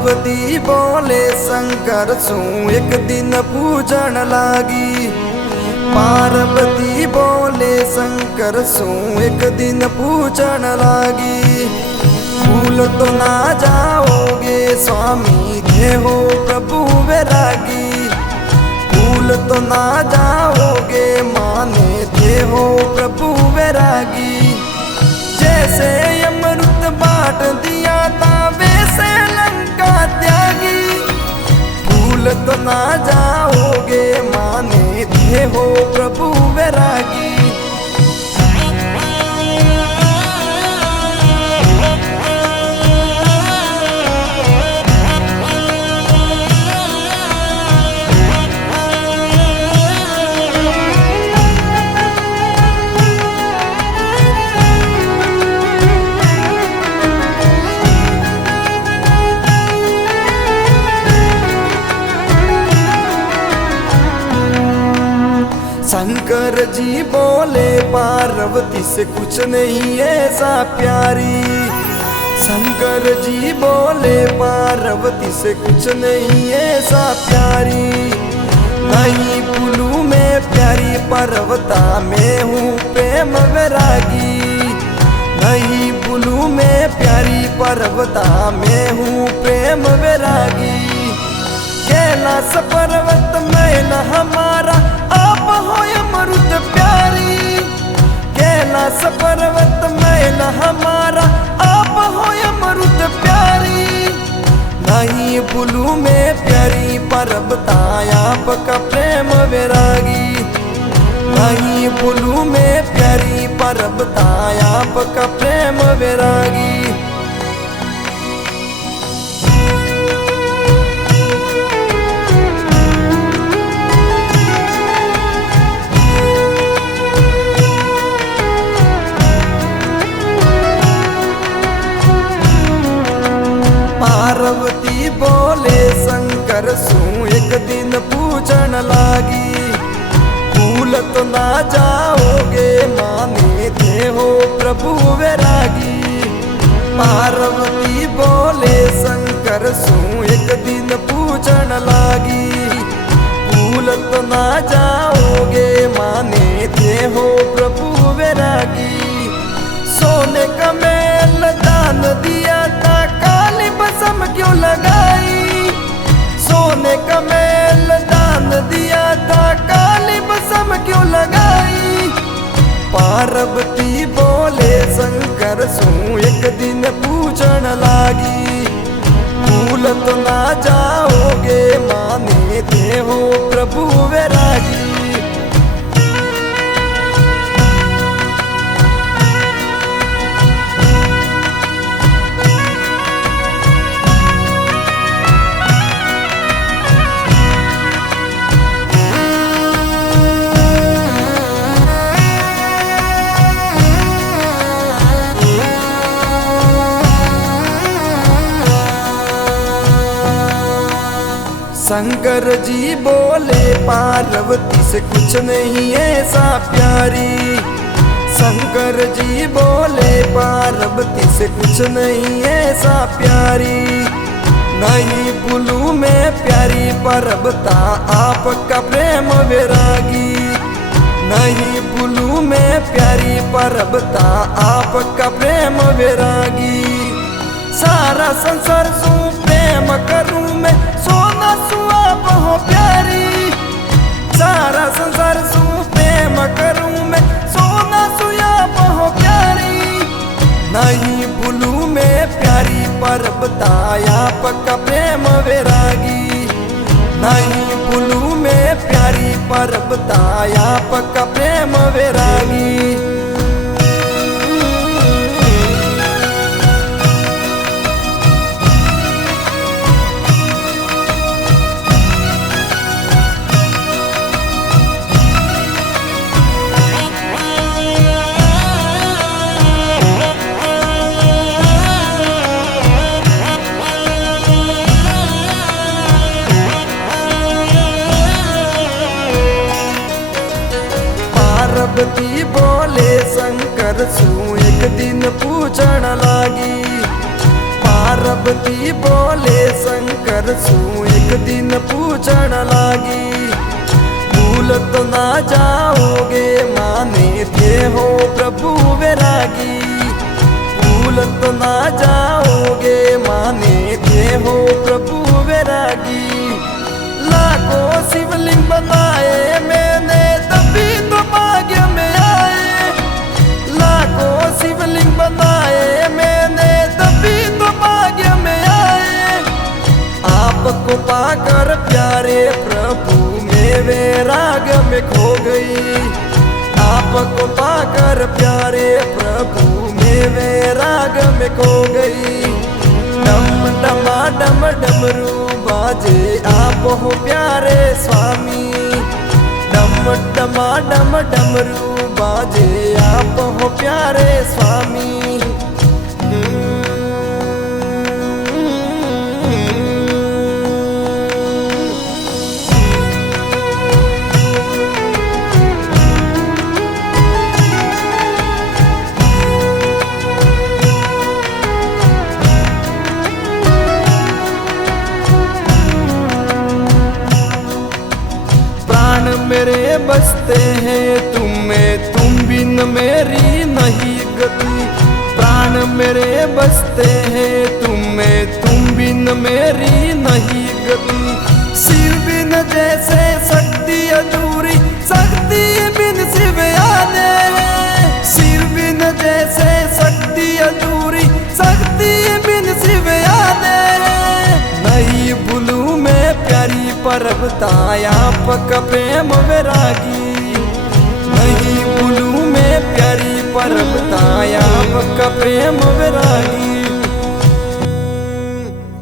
पार्वती बोले शंकर शू एक दिन पूजन लागी। पार्वती बोले शंकर शू एक दिन पूजन लागी। भूल तो ना जाओगे स्वामी थे हो प्रभु वैरागी। भूल तो ना जाओगे माने थे हो प्रभु वैरागी। जैसे अमृत बांट दिया था वैसे लंका त्यागी। भूल तो ना जाओगे माने थे हो प्रभु वैरागी। शंकर जी बोले पार्वती से कुछ नहीं ऐसा प्यारी। शंकर जी बोले पार्वती से कुछ नहीं ऐसा प्यारी। नहीं पुलू में प्यारी पर्वता में हूँ प्रेम वैरागी। नहीं पुलू में प्यारी पर्वता में हूँ प्रेम वैरागी। कैलाश पर्वत में न हमारा आप हो अमृत प्यारी। कैलाश पर्वत में न हमारा आप हो अमृत प्यारी। नहीं बुलू में प्यारी पर्वता आपका प्रेम वैरागी। नहीं बुलू में प्यारी पर्वता आपका प्रेम वैरागी। पार्वती बोले शंकर शू एक दिन पूजन लागी। भूल तो ना जाओगे माने थे हो प्रभु वैरागी। पार्वती बोले शंकर शू एक दिन पूजन लागी। भूल तो ना जाओगे माने थे हो प्रभु वैरागी। सोने का मेल दान दिया था काली भस्म क्यों लगाई। सोने का मेल दान दिया था काली भस्म क्यों लगाई। पार्वती बोले शंकर शू एक दिन पूजन लागी। भूल तो ना जाओगे माने थे हो प्रभु वैरागी। शंकर जी बोले पार्वती से कुछ नहीं ऐसा प्यारी। शंकर जी बोले पार्वती से कुछ नहीं ऐसा प्यारी। नहीं बुलू में प्यारी पर्वता आपका प्रेम वैरागी। नहीं बुलू में प्यारी पर्वता आपका प्रेम वैरागी। सारा संसार सू प्रेम करूं मैं सोना सू आप हो प्यारी। सारा संसार सू प्रेम करूं मैं सोना सू आप हो प्यारी। नहीं बुलू में प्यारी पर्वता आपका प्रेम वैरागी। नहीं बुलू में प्यारी पर्वता आपका प्रेम वैरागी। पार्वती बोले शंकर शू एक दिन पूजन लागी। पार्वती बोले शंकर सू एक दिन पूछण लागी, भूल तो ना जाओगे माने थे हो प्रभु वैरागी, भूल तो ना जाओगे माने थे हो प्रभु वैरागी। लाखों शिवलिंग बनाए मैंने तभी तो भाग्य में आए, लाखों शिवलिंग बनाए मैंने तभी तो भाग्य में आए। आपको पाकर प्यारे प्रभु मैं वैराग में खो गई, आपको पाकर प्यारे प्रभु मैं वैराग में खो गई। डम डमा डम डमरू बाजे आप हो प्यारे स्वामी, डम डमा डम डमरू बाजे आप हो प्यारे स्वामी। मेरे बसते हैं तुम्हें, तुम बिन मेरी नहीं गति, प्राण मेरे बसते हैं तुम्हें, तुम बिन मेरी नहीं गति। शिव बिन जैसे शक्ति अधूरी, शक्ति बिन शिव आने, शिव बिन जैसे शक्ति अधूरी, शक्ति बिन शिव आने। नहीं भूलूं मैं प्यारी परबता आपका प्रेम वैरागी, नहीं भूलूं मैं प्यारी परबता आपका प्रेम वैरागी।